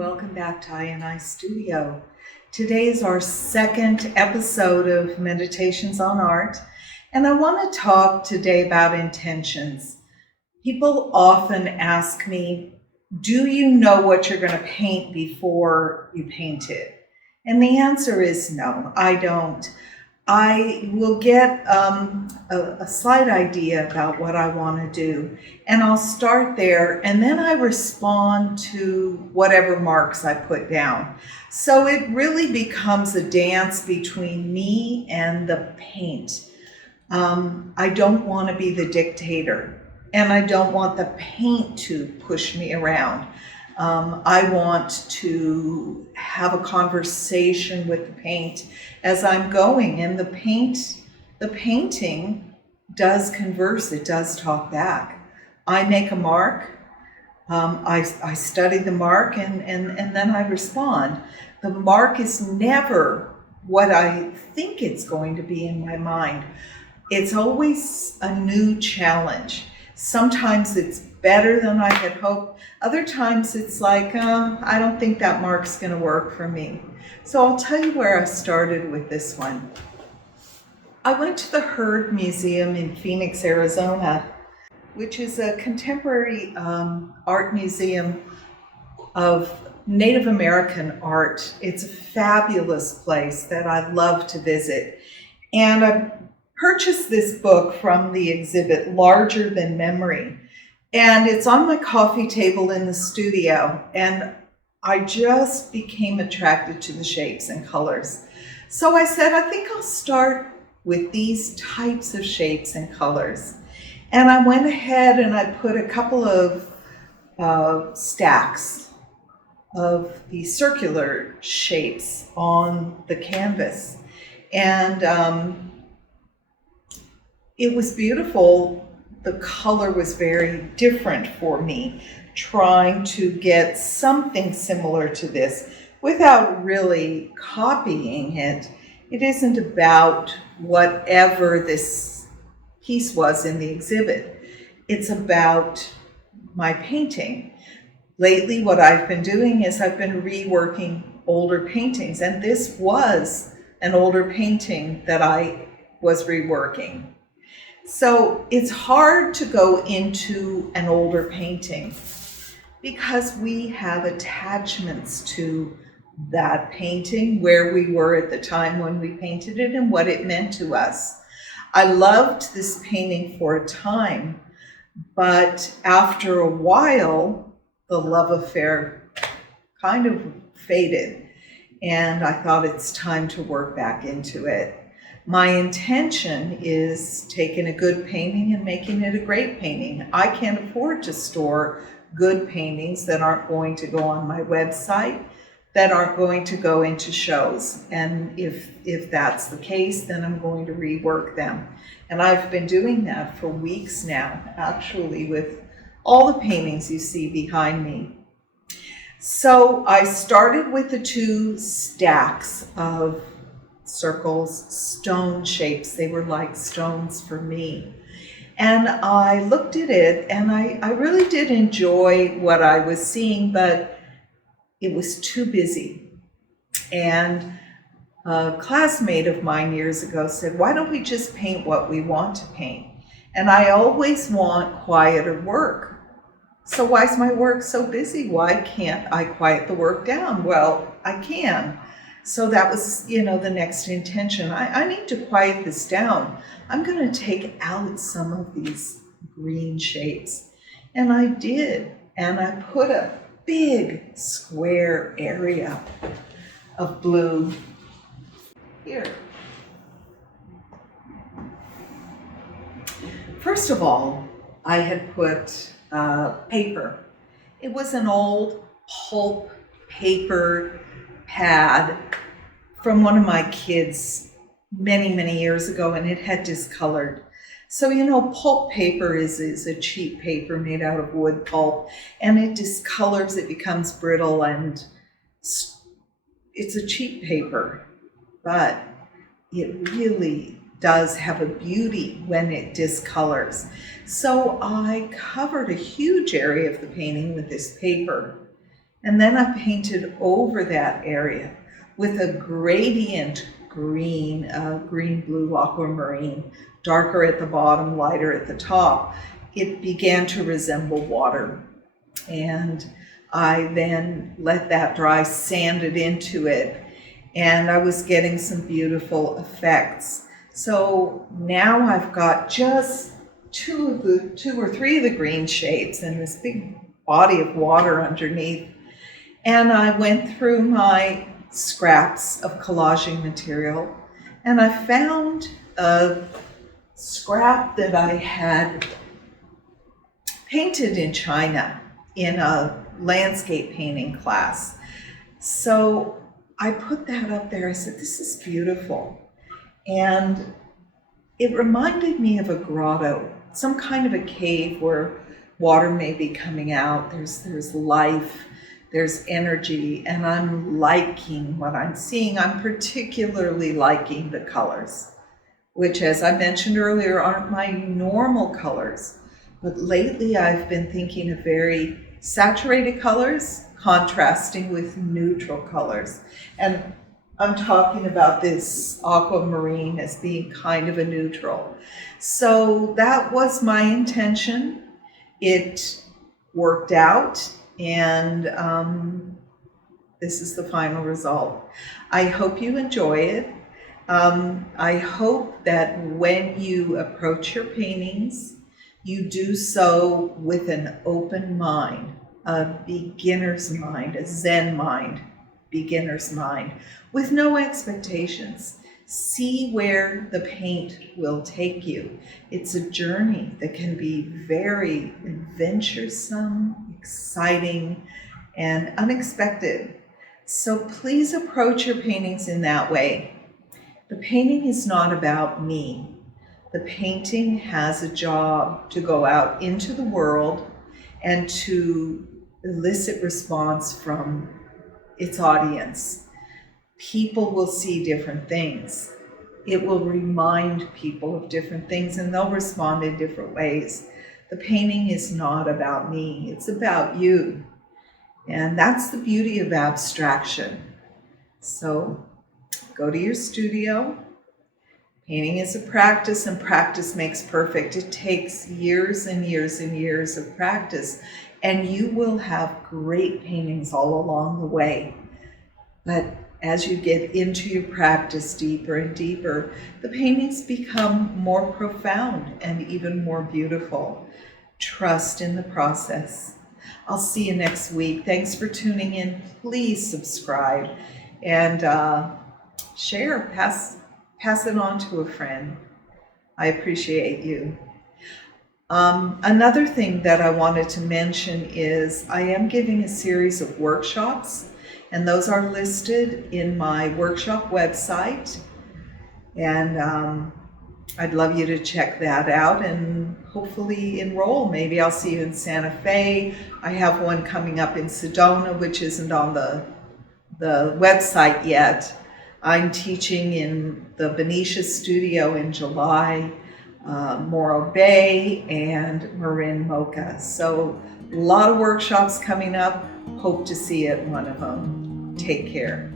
welcome back to I Studio. Today is our second episode of Meditations on Art, and I want to talk today about intentions. People often ask me, do you know what you're going to paint before you paint it? And the answer is no, I don't. I will get a slight idea about what I want to do, and I'll start there, and then I respond to whatever marks I put down. So it really becomes a dance between me and the paint. I don't want to be the dictator, and I don't want the paint to push me around. I want to have a conversation with the paint as I'm going, and the painting does converse, it does talk back. I make a mark, I study the mark, and then I respond. The mark is never what I think it's going to be in my mind. It's always a new challenge. Sometimes it's better than I had hoped. Other times it's like, I don't think that mark's going to work for me. So I'll tell you where I started with this one. I went to the Heard Museum in Phoenix, Arizona, which is a contemporary art museum of Native American art. It's a fabulous place that I love to visit. And I purchased this book from the exhibit, Larger Than Memory. And it's on my coffee table in the studio, and I just became attracted to the shapes and colors. So I said, I think I'll start with these types of shapes and colors. And I went ahead and I put a couple of stacks of these circular shapes on the canvas. And it was beautiful. The color was very different for me, trying to get something similar to this without really copying it. It isn't about whatever this piece was in the exhibit. It's about my painting. Lately, what I've been doing is I've been reworking older paintings, and this was an older painting that I was reworking. So it's hard to go into an older painting because we have attachments to that painting, where we were at the time when we painted it and what it meant to us. I loved this painting for a time, but after a while, the love affair kind of faded, and I thought it's time to work back into it. My intention is taking a good painting and making it a great painting. I can't afford to store good paintings that aren't going to go on my website, that aren't going to go into shows. And if that's the case, then I'm going to rework them. And I've been doing that for weeks now, actually, with all the paintings you see behind me. So I started with the two stacks of circles, stone shapes. They were like stones for me. And I looked at it, and I really did enjoy what I was seeing, but it was too busy. And a classmate of mine years ago said, why don't we just paint what we want to paint? And I always want quieter work. So why is my work so busy? Why can't I quiet the work down? Well, I can. So that was, the next intention. I need to quiet this down. I'm going to take out some of these green shapes. And I did. And I put a big square area of blue here. First of all, I had put paper. It was an old pulp paper pad from one of my kids many, many years ago, and it had discolored. So, pulp paper is a cheap paper made out of wood pulp, and it discolors, it becomes brittle, and it's a cheap paper, but it really does have a beauty when it discolors. So I covered a huge area of the painting with this paper. And then I painted over that area with a gradient green, green, blue, aquamarine, darker at the bottom, lighter at the top. It began to resemble water. And I then let that dry, sanded into it, and I was getting some beautiful effects. So now I've got just two or three of the green shades and this big body of water underneath. And I went through my scraps of collaging material, and I found a scrap that I had painted in China in a landscape painting class. So I put that up there. I said, this is beautiful. And it reminded me of a grotto, some kind of a cave where water may be coming out. There's life, there's energy, and I'm liking what I'm seeing. I'm particularly liking the colors, which, as I mentioned earlier, aren't my normal colors. But lately I've been thinking of very saturated colors contrasting with neutral colors. And I'm talking about this aquamarine as being kind of a neutral. So that was my intention. It worked out, and this is the final result. I hope you enjoy it. I hope that when you approach your paintings, you do so with an open mind, a beginner's mind, a Zen mind, beginner's mind, with no expectations. See where the paint will take you. It's a journey that can be very adventuresome, exciting, and unexpected. So please approach your paintings in that way. The painting is not about me. The painting has a job to go out into the world and to elicit response from its audience. People will see different things. It will remind people of different things, and they'll respond in different ways. The painting is not about me, it's about you. And that's the beauty of abstraction. So go to your studio. Painting is a practice, and practice makes perfect. It takes years and years and years of practice, and you will have great paintings all along the way. But as you get into your practice deeper and deeper, the paintings become more profound and even more beautiful. Trust in the process. I'll see you next week. Thanks for tuning in. Please subscribe and share, pass it on to a friend. I appreciate you. Another thing that I wanted to mention is I am giving a series of workshops, and those are listed in my workshop website. And I'd love you to check that out and hopefully enroll. Maybe I'll see you in Santa Fe. I have one coming up in Sedona, which isn't on the website yet. I'm teaching in the Benicia studio in July, Morro Bay, and Marin Mocha. So a lot of workshops coming up. Hope to see you at one of them. Take care.